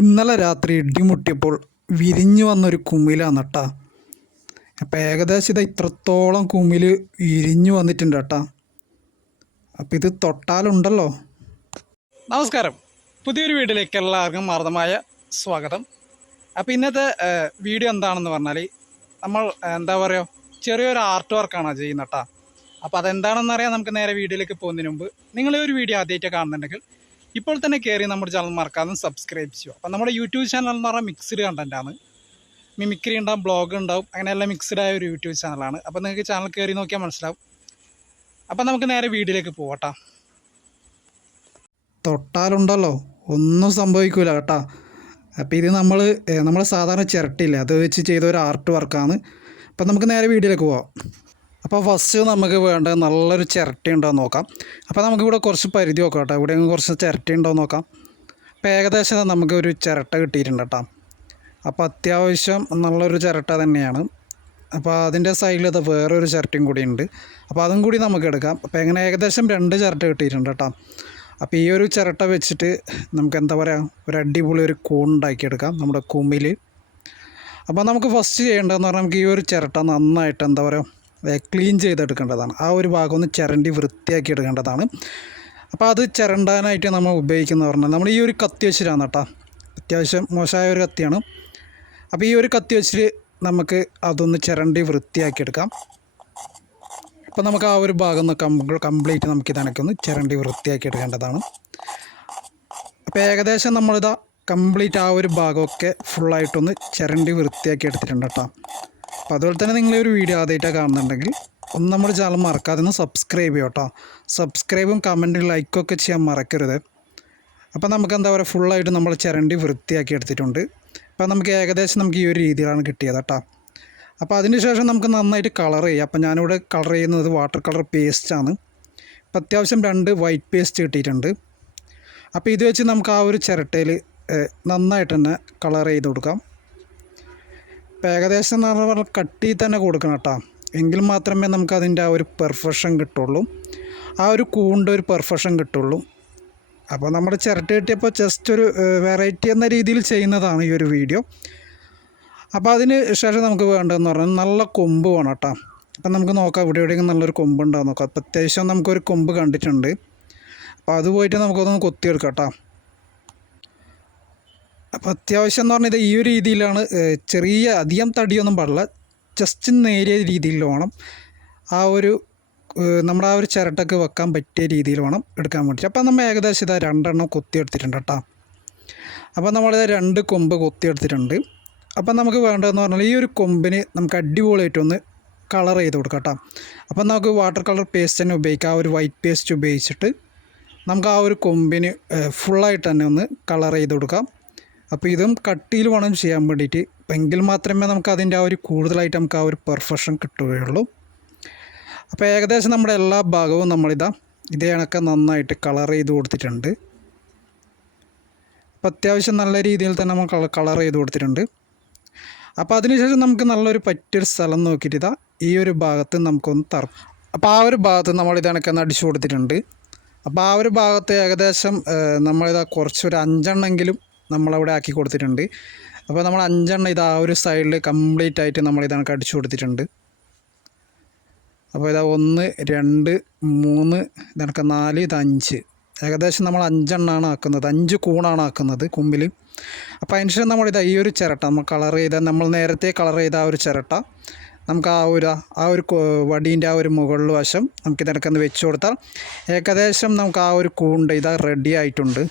ഇന്നലെ രാത്രി ഇടിമുട്ടിയപ്പോൾ വിരിഞ്ഞു വന്നൊരു കുമിലാണ് കേട്ടാ അപ്പം ഏകദേശം ഇത് ഇത്രത്തോളം കുമിൽ വിരിഞ്ഞു വന്നിട്ടുണ്ട് കേട്ടാ അപ്പം ഇത് തൊട്ടാലുണ്ടല്ലോ. നമസ്കാരം. പുതിയൊരു വീട്ടിലേക്ക് എല്ലാവർക്കും മാർദ്ദമായ സ്വാഗതം. അപ്പോൾ ഇന്നത്തെ വീഡിയോ എന്താണെന്ന് പറഞ്ഞാൽ നമ്മൾ എന്താ പറയുക ചെറിയൊരു ആർട്ട് വർക്കാണ് ചെയ്യുന്നത് കേട്ടോ അപ്പോൾ അതെന്താണെന്ന് അറിയാൻ നമുക്ക് നേരെ വീഡിയോയിലേക്ക് പോകുന്നതിന് മുമ്പ് നിങ്ങൾ ഒരു വീഡിയോ ആദ്യമായിട്ട് കാണുന്നുണ്ടെങ്കിൽ ഇപ്പോൾ തന്നെ കയറി നമ്മുടെ ചാനൽ മറക്കാതെ സബ്സ്ക്രൈബ് ചെയ്യുക. അപ്പോൾ നമ്മുടെ യൂട്യൂബ് ചാനൽ എന്ന് പറഞ്ഞാൽ മിക്സ്ഡ് കണ്ടന്റാണ് മിമിക്രി ഉണ്ടാവും ബ്ലോഗ് ഉണ്ടാവും അങ്ങനെയെല്ലാം മിക്സ്ഡ് ആയ ഒരു യൂട്യൂബ് ചാനലാണ് അപ്പോൾ നിങ്ങൾക്ക് ചാനൽ കയറി നോക്കിയാൽ മനസ്സിലാവും. അപ്പം നമുക്ക് നേരെ വീഡിയോയിലേക്ക് പോകട്ടോ തൊട്ടാലുണ്ടല്ലോ ഒന്നും സംഭവിക്കില്ല കേട്ടാ. അപ്പോൾ ഇത് നമ്മൾ നമ്മൾ സാധാരണ ചിരട്ടില്ല അത് വെച്ച് ചെയ്ത ഒരു ആർട്ട് വർക്കാണ് അപ്പം നമുക്ക് നേരെ വീഡിയോയിലേക്ക് പോവാം. അപ്പോൾ ഫസ്റ്റ് നമുക്ക് വേണ്ട നല്ലൊരു ചിരട്ട ഉണ്ടോ എന്ന് നോക്കാം. അപ്പോൾ നമുക്കിവിടെ കുറച്ച് പരിധി നോക്കാം കേട്ടോ. ഇവിടെ കുറച്ച് ചിരട്ട ഉണ്ടോ എന്ന് നോക്കാം. അപ്പോൾ ഏകദേശം നമുക്ക് ഒരു ചിരട്ട കിട്ടിയിട്ടുണ്ട് കേട്ടോ. അപ്പോൾ അത്യാവശ്യം നല്ലൊരു ചിരട്ട തന്നെയാണ്. അപ്പോൾ അതിന്റെ സൈഡിൽ അത് വേറൊരു ചിരട്ടയും കൂടി ഉണ്ട്. അപ്പോൾ അതും കൂടി നമുക്ക് എടുക്കാം. അപ്പോൾ എങ്ങനെ ഏകദേശം രണ്ട് ചിരട്ട കിട്ടിയിട്ടുണ്ട് കേട്ടോ. അപ്പോൾ ഈ ഒരു ചിരട്ട വെച്ചിട്ട് നമുക്ക് എന്താ പറയുക ഒരു അടിപൊളി ഒരു കൂണുണ്ടാക്കിയെടുക്കാം നമ്മുടെ കുമ്മിൽ അപ്പോൾ നമുക്ക് ഫസ്റ്റ് ചെയ്യേണ്ടതെന്ന് പറഞ്ഞാൽ നമുക്ക് ഈ ഒരു ചിരട്ട നന്നായിട്ട് എന്താ പറയുക ക്ലീൻ ചെയ്തെടുക്കേണ്ടതാണ്. ആ ഒരു ഭാഗം ഒന്ന് ചിരണ്ടി വൃത്തിയാക്കി എടുക്കേണ്ടതാണ് അപ്പോൾ അത് ചിരണ്ടാനായിട്ട് നമ്മൾ ഉപയോഗിക്കുന്ന പറഞ്ഞാൽ നമ്മൾ ഈ ഒരു കത്തി വെച്ചിട്ടാണ് കേട്ടോ. അത്യാവശ്യം മോശമായ ഒരു കത്തിയാണ്. അപ്പോൾ ഈ ഒരു കത്തി വെച്ചിട്ട് നമുക്ക് അതൊന്ന് ചിരണ്ടി വൃത്തിയാക്കിയെടുക്കാം. അപ്പോൾ നമുക്ക് ആ ഒരു ഭാഗം ഒന്ന് കംപ്ലീ കംപ്ലീറ്റ് നമുക്ക് ഇതണക്കൊന്ന് ചിരണ്ടി വൃത്തിയാക്കി എടുക്കേണ്ടതാണ് അപ്പോൾ ഏകദേശം നമ്മളിതാ കംപ്ലീറ്റ് ആ ഒരു ഭാഗമൊക്കെ ഫുള്ളായിട്ടൊന്ന് ചിരണ്ടി വൃത്തിയാക്കി എടുത്തിട്ടുണ്ട് കേട്ടോ. അപ്പോൾ അതുപോലെ തന്നെ നിങ്ങൾ ഒരു വീഡിയോ ആദ്യമായിട്ടാണ് കാണുന്നുണ്ടെങ്കിൽ ഒന്ന് നമ്മുടെ ചാനൽ മറക്കാതെ ഒന്ന് സബ്സ്ക്രൈബ് ചെയ്യും കേട്ടോ സബ്സ്ക്രൈബും കമന്റും ലൈക്കും ഒക്കെ ചെയ്യാൻ മറക്കരുത്. അപ്പോൾ നമുക്ക് എന്താ പറയുക ഫുള്ളായിട്ട് നമ്മൾ ചിരണ്ടി വൃത്തിയാക്കി എടുത്തിട്ടുണ്ട്. അപ്പോൾ നമുക്ക് ഏകദേശം നമുക്ക് ഈ ഒരു രീതിയിലാണ് കിട്ടിയത് കേട്ടോ. അപ്പോൾ അതിന് ശേഷം നമുക്ക് നന്നായിട്ട് കളർ ചെയ്യാം. അപ്പോൾ ഞാനിവിടെ കളർ ചെയ്യുന്നത് വാട്ടർ കളർ പേസ്റ്റാണ് അപ്പോൾ അത്യാവശ്യം രണ്ട് വൈറ്റ് പേസ്റ്റ് കിട്ടിയിട്ടുണ്ട്. അപ്പോൾ ഇത് വെച്ച് നമുക്ക് ആ ഒരു ചിരട്ടയിൽ നന്നായിട്ട് തന്നെ കളർ ചെയ്ത് കൊടുക്കാം. ഇപ്പോൾ ഏകദേശം എന്ന് പറഞ്ഞാൽ കട്ടി തന്നെ കൊടുക്കണം കേട്ടോ. എങ്കിൽ മാത്രമേ നമുക്ക് അതിന്റെ ആ ഒരു പെർഫെക്ഷൻ കിട്ടുള്ളൂ. ആ ഒരു കൂണ്ട ഒരു പെർഫെക്ഷൻ കിട്ടുള്ളൂ. അപ്പോൾ നമ്മുടെ ചിരട്ട കിട്ടിയപ്പോൾ ജസ്റ്റ് ഒരു വെറൈറ്റി എന്ന രീതിയിൽ ചെയ്യുന്നതാണ് ഈ ഒരു വീഡിയോ അപ്പോൾ അതിന് ശേഷം നമുക്ക് വേണ്ടതെന്ന് പറഞ്ഞാൽ നല്ല കൊമ്പ് വേണം കേട്ടോ. അപ്പം നമുക്ക് നോക്കാം ഇവിടെ എവിടെയെങ്കിലും നല്ലൊരു കൊമ്പ് ഉണ്ടാവും നോക്കാം. അപ്പോൾ അത്യാവശ്യം നമുക്കൊരു കൊമ്പ് കണ്ടിട്ടുണ്ട്. അപ്പോൾ അത് പോയിട്ട് നമുക്കതൊന്ന് കൊത്തിയെടുക്കാം കേട്ടോ. അപ്പോൾ അത്യാവശ്യം എന്ന് പറഞ്ഞാൽ ഈ ഒരു രീതിയിലാണ് ചെറിയ അധികം തടിയൊന്നും പാടില്ല. ജസ്റ്റ് നേരിയ രീതിയിൽ വേണം. ആ ഒരു നമ്മുടെ ആ ഒരു ചിരട്ടൊക്കെ വെക്കാൻ പറ്റിയ രീതിയിൽ വേണം എടുക്കാൻ വേണ്ടിയിട്ട്. അപ്പോൾ നമ്മൾ ഏകദേശം ഇതാ രണ്ടെണ്ണം കൊത്തിയെടുത്തിട്ടുണ്ട് കേട്ടോ അപ്പോൾ നമ്മളിത് രണ്ട് കൊമ്പ് കൊത്തിയെടുത്തിട്ടുണ്ട് അപ്പം നമുക്ക് വേണ്ടതെന്ന് പറഞ്ഞാൽ ഈ ഒരു കൊമ്പിന് നമുക്ക് അടിപൊളിയായിട്ട് ഒന്ന് കളർ ചെയ്ത് കൊടുക്കാം കേട്ടോ അപ്പം നമുക്ക് വാട്ടർ കളർ പേസ്റ്റ് തന്നെ ഉപയോഗിക്കാം. ആ ഒരു വൈറ്റ് പേസ്റ്റ് ഉപയോഗിച്ചിട്ട് നമുക്ക് ആ ഒരു കൊമ്പിന് ഫുള്ളായിട്ട് തന്നെ ഒന്ന് കളർ ചെയ്ത് കൊടുക്കാം. അപ്പോൾ ഇതും കട്ടിയിൽ വേണം ചെയ്യാൻ വേണ്ടിയിട്ട്. എങ്കിൽ മാത്രമേ നമുക്ക് അതിന്റെ ആ ഒരു കൂടുതലായിട്ട് നമുക്ക് ആ ഒരു പെർഫെക്ഷൻ കിട്ടുകയുള്ളൂ. അപ്പോൾ ഏകദേശം നമ്മുടെ എല്ലാ ഭാഗവും നമ്മളിതാ ഇതേ കണക്കെ നന്നായിട്ട് കളർ ചെയ്ത് കൊടുത്തിട്ടുണ്ട്. അപ്പോൾ അത്യാവശ്യം നല്ല രീതിയിൽ തന്നെ നമ്മൾ കളർ ചെയ്ത് കൊടുത്തിട്ടുണ്ട്. അപ്പോൾ അതിനുശേഷം നമുക്ക് നല്ലൊരു പറ്റിയൊരു സ്ഥലം നോക്കിയിട്ട് ഇതാ ഈ ഒരു ഭാഗത്ത് നമുക്കൊന്ന് തറ അപ്പോൾ ആ ഒരു ഭാഗത്ത് നമ്മൾ ഒന്ന് അടിച്ചു കൊടുത്തിട്ടുണ്ട്. അപ്പോൾ ആ ഒരു ഭാഗത്ത് ഏകദേശം നമ്മളിതാ കുറച്ചൊരു അഞ്ചെണ്ണെങ്കിലും നമ്മളവിടെ ആക്കി കൊടുത്തിട്ടുണ്ട്. അപ്പോൾ നമ്മൾ അഞ്ചെണ്ണം ഇത് ആ ഒരു സൈഡിൽ കംപ്ലീറ്റ് ആയിട്ട് നമ്മൾ ഇതാണ് അടിച്ചു കൊടുത്തിട്ടുണ്ട്. അപ്പോൾ ഇതാ ഒന്ന് രണ്ട് മൂന്ന് ഇതണക്ക നാല് ഇത് അഞ്ച്. ഏകദേശം നമ്മൾ അഞ്ചെണ്ണമാണ് ആക്കുന്നത്. അഞ്ച് കൂണാണ് ആക്കുന്നത് കുമ്പിൽ. അപ്പോൾ അതിന് ശേഷം നമ്മളിതാ ഈ ഒരു ചിരട്ട നമ്മൾ കളർ ചെയ്ത നമ്മൾ നേരത്തെ കളർ ചെയ്ത ആ ഒരു ചിരട്ട നമുക്ക് ആ ഒരു ആ ഒരു വടീന്റെ ആ ഒരു മുകളിൽ വശം നമുക്ക് ഇതിനൊക്കെ വെച്ച് കൊടുത്താൽ ഏകദേശം നമുക്ക് ആ ഒരു കൂണ്ട് ഇതാ റെഡി ആയിട്ടുണ്ട്.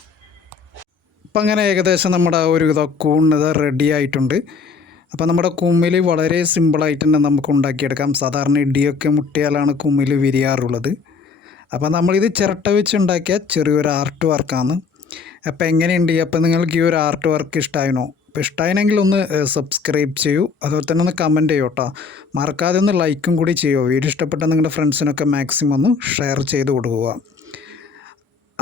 അപ്പം അങ്ങനെ ഏകദേശം നമ്മുടെ ആ ഒരു ഇതാ കൂണിത് റെഡി ആയിട്ടുണ്ട്. അപ്പോൾ നമ്മുടെ കുമ്മിൽ വളരെ സിമ്പിളായിട്ട് തന്നെ നമുക്ക് ഉണ്ടാക്കിയെടുക്കാം. സാധാരണ ഇടിയൊക്കെ മുട്ടിയാലാണ് കുമ്മിൽ വിരിയാറുള്ളത്. അപ്പോൾ നമ്മളിത് ചിരട്ട വെച്ച് ഉണ്ടാക്കിയ ചെറിയൊരു ആർട്ട് വർക്കാണ് അപ്പോൾ എങ്ങനെയുണ്ട്? അപ്പോൾ നിങ്ങൾക്ക് ഈ ഒരു ആർട്ട് വർക്ക് ഇഷ്ടമായിനോ അപ്പോൾ ഇഷ്ടമായിരുന്നെങ്കിൽ ഒന്ന് സബ്സ്ക്രൈബ് ചെയ്യൂ. അതുപോലെ തന്നെ ഒന്ന് കമന്റ് ചെയ്യൂ കേട്ടോ മറക്കാതെ ഒന്ന് ലൈക്കും കൂടി ചെയ്യുമോ വീഡിയോ ഇഷ്ടപ്പെട്ട നിങ്ങളുടെ ഫ്രണ്ട്സിനൊക്കെ മാക്സിമം ഒന്ന് ഷെയർ ചെയ്ത് കൊടുക്കുക.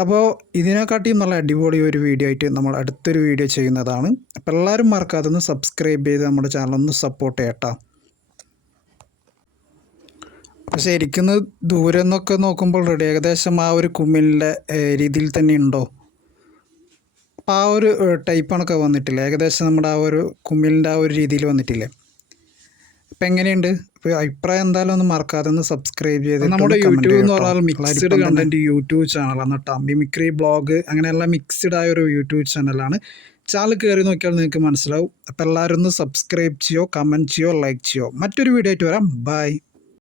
അപ്പോൾ ഇതിനെക്കാട്ടിയും നല്ല അടിപൊളി ഒരു വീഡിയോ ആയിട്ട് നമ്മൾ അടുത്തൊരു വീഡിയോ ചെയ്യുന്നതാണ്. അപ്പോൾ എല്ലാവരും മറക്കാതെ ഒന്ന് സബ്സ്ക്രൈബ് ചെയ്ത് നമ്മുടെ ചാനൽ ഒന്ന് സപ്പോർട്ട് ചെയ്യട്ടോ. അപ്പോൾ ശരിക്കും ദൂരം നിന്നൊക്കെ നോക്കുമ്പോൾ റെഡി ഏകദേശം ആ ഒരു കുമ്മിലിന്റെ രീതിയിൽ തന്നെ ഉണ്ടോ? അപ്പോൾ ആ ഒരു ടൈപ്പാണൊക്കെ വന്നിട്ടില്ല? ഏകദേശം നമ്മുടെ ആ ഒരു കുമ്മിലിന്റെ ആ ഒരു രീതിയിൽ വന്നിട്ടില്ലേ? അപ്പം എങ്ങനെയുണ്ട്? ഇപ്പോൾ അഭിപ്രായം എന്തായാലും ഒന്ന് മറക്കാതെ ഒന്ന് സബ്സ്ക്രൈബ് ചെയ്ത് നമ്മുടെ യൂട്യൂബ് എന്ന് പറഞ്ഞാൽ മിക്സ്ഡ് കണ്ടന്റ് യൂട്യൂബ് ചാനലാണ് കേട്ടോ. മിമിക്രി ബ്ലോഗ് അങ്ങനെയുള്ള മിക്സ്ഡ് ആയ ഒരു യൂട്യൂബ് ചാനലാണ് ചാനൽ കയറി നോക്കിയാൽ നിങ്ങൾക്ക് മനസ്സിലാവും. അപ്പോൾ എല്ലാവരും ഒന്ന് സബ്സ്ക്രൈബ് ചെയ്യോ കമന്റ് ചെയ്യോ ലൈക്ക് ചെയ്യോ. മറ്റൊരു വീഡിയോ ആയിട്ട് വരാം. ബൈ